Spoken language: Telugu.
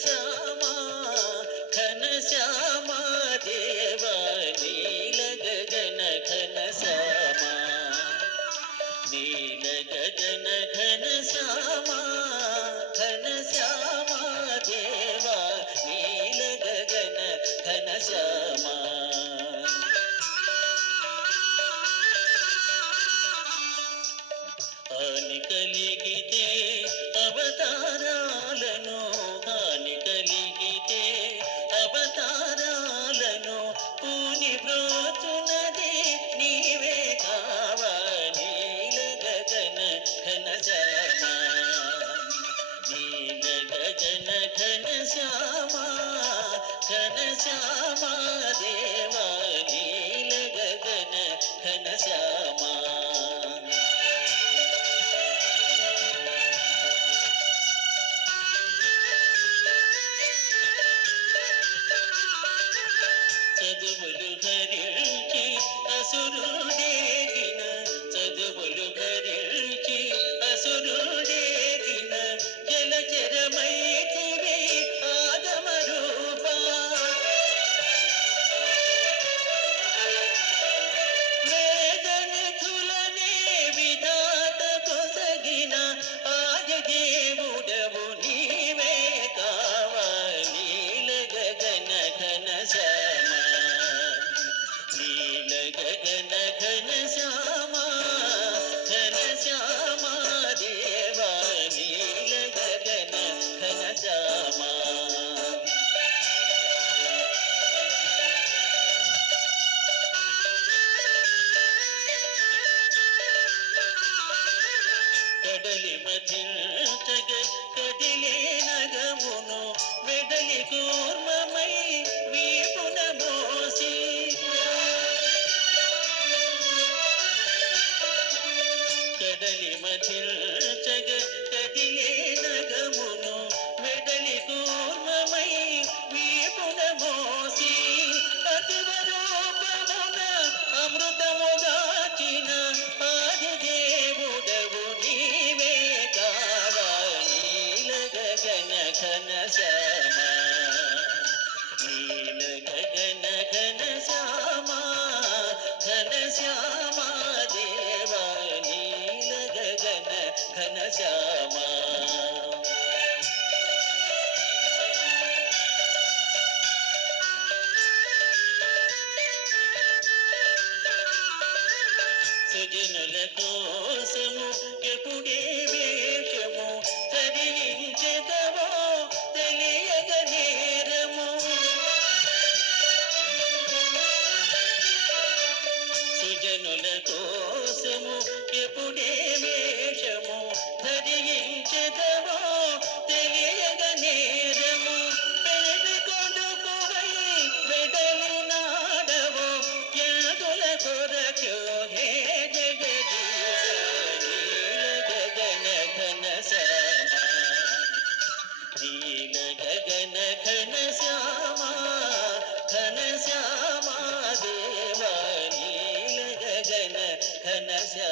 శ్యామా ఘన శ్యామా దేవా నీల గగన ఘన శ్యామా నీల గగన ఘన శ్యామా ఘన శ్యామా దేవా నీల గగన ఘన శ్యామా హాని కలిగితే అవతారాలను హాని కలిగితే అవతారాలను పూని బ్రోచునది నీవే కావా నీల గగన ఘన శ్యామా నీల గగన ఘన శ్యామా ఘన శ్యామా దేవా నీల గగన ఘన శ్యామా చదువులు హరించి అసురుడేగిన చదువులు హరించి అసురుడేగిన జలచరమైతివి ఆగమ రూపా వేదనిధులనే విధాత కొసగిన ఆది దేవుడవు నీవే కావా నీల గగన ఘన శ్యామా నీల గగన ఘన శ్యామా ఘన శ్యామా దేవా నీల గగన ఘన శ్యామా కడలి మధ్యంతగ కదిలే నగమును వెడలి కూర్మమై వీపున మోసి కడలి మధ్యంతగ కదిలే నగమును వెడలి కూర్మమై వీపున మోసి అతివ రూపమున అమృతము దాచిన ఆది దేవుడవు నీవే కావా నీల గగన ఘన శ్యామా నీల గగన ఘన శ్యామా ఘన శ్యామా దేవా నీల గగన ఘన శ్యామా సుజనుల కోసము ఎప్పుడే వేషము ధరించెదవో తెలియగ నేరము సుజనుల కోసము ఎప్పుడే వేషము ధరించెదవో తెలియగ నేరము పెళ్లి కొడుకువై వెడలి నాడవో యాదుల కొరకు హే నీల గగన ఘన శ్యామా ఘన శ్యామా దేవా నీల గగన ఘన శ్యామా